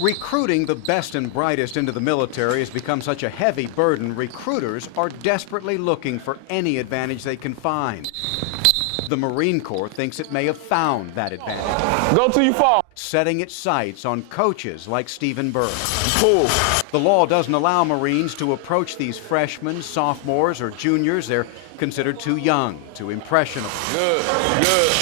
Recruiting the best and brightest into the military has become such a heavy burden, recruiters are desperately looking for any advantage they can find. The Marine Corps thinks it may have found that advantage. Go till you fall. Setting its sights on coaches like Stephen Burris. Pull. The law doesn't allow Marines to approach these freshmen, sophomores, or juniors. They're considered too young, too impressionable. Good, good.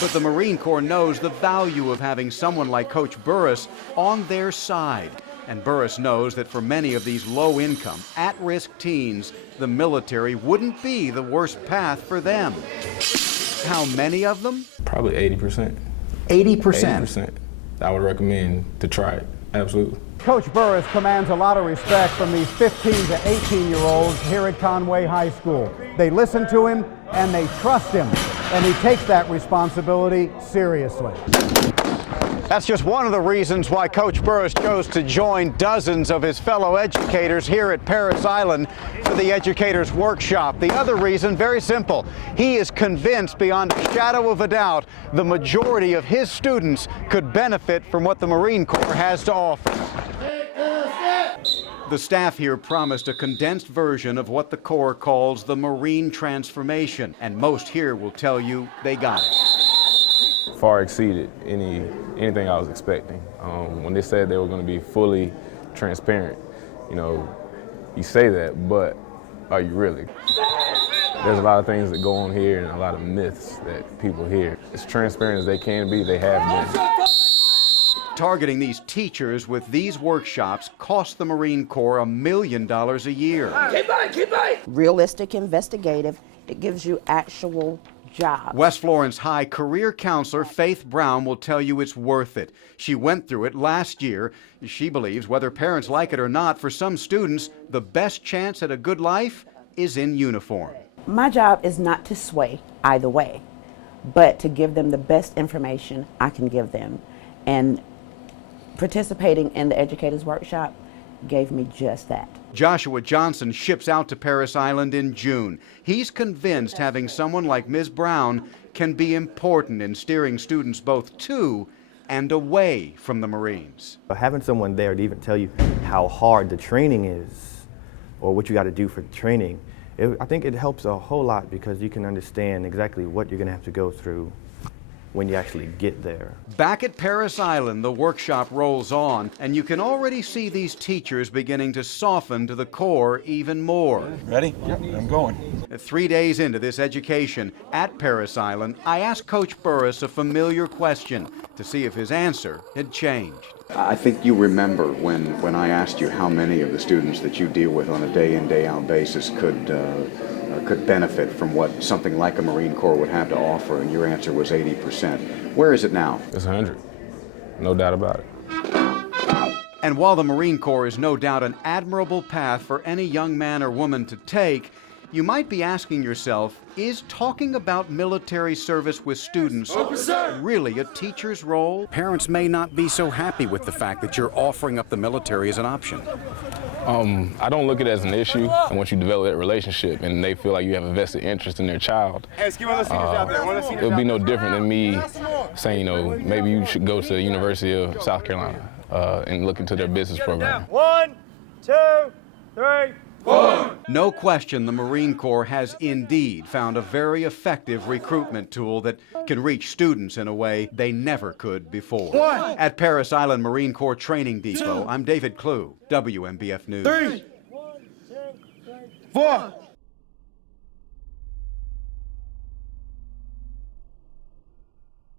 But the Marine Corps knows the value of having someone like Coach Burris on their side. And Burris knows that for many of these low-income, at-risk teens, the military wouldn't be the worst path for them. How many of them? Probably 80%. 80%? 80%. I would recommend to try it, absolutely. Coach Burris commands a lot of respect from these 15 to 18-year-olds here at Conway High School. They listen to him and they trust him, and he takes that responsibility seriously. That's just one of the reasons why Coach Burris chose to join dozens of his fellow educators here at Parris Island for the Educators Workshop. The other reason, very simple. He is convinced beyond a shadow of a doubt the majority of his students could benefit from what the Marine Corps has to offer. The staff here promised a condensed version of what the Corps calls the Marine Transformation, and most here will tell you they got it. Far exceeded anything I was expecting. When they said they were going to be fully transparent, you say that, but are you really? There's a lot of things that go on here and a lot of myths that people hear. As transparent as they can be, they have been. Targeting these teachers with these workshops cost the Marine Corps $1 million a year. Keep on. Realistic, investigative, it gives you actual jobs. West Florence High career counselor Faith Brown will tell you it's worth it. She went through it last year. She believes whether parents like it or not, for some students, the best chance at a good life is in uniform. My job is not to sway either way, but to give them the best information I can give them. And participating in the Educators Workshop gave me just that. Joshua Johnson ships out to Parris Island in June. He's convinced having someone like Ms. Brown can be important in steering students both to and away from the Marines. Having someone there to even tell you how hard the training is or what you got to do for the training, I think it helps a whole lot because you can understand exactly what you're going to have to go through when you actually get there. Back at Parris Island, the workshop rolls on, and you can already see these teachers beginning to soften to the Corps even more. Ready? Yep, I'm going. 3 days into this education at Parris Island, I asked Coach Burris a familiar question to see if his answer had changed. I think you remember when I asked you how many of the students that you deal with on a day-in, day-out basis could benefit from what something like a Marine Corps would have to offer, and your answer was 80%. Where is it now? It's 100, no doubt about it. And while the Marine Corps is no doubt an admirable path for any young man or woman to take, you might be asking yourself, is talking about military service with students really a teacher's role? Parents may not be so happy with the fact that you're offering up the military as an option. I don't look at it as an issue. Once you develop that relationship and they feel like you have a vested interest in their child, it would be no different than me saying, maybe you should go to the University of South Carolina and look into their business program. 1, 2, 3, 4. No question the Marine Corps has indeed found a very effective recruitment tool that can reach students in a way they never could before. At Parris Island Marine Corps Training Depot, I'm David Clue, WMBF News. 3, 4.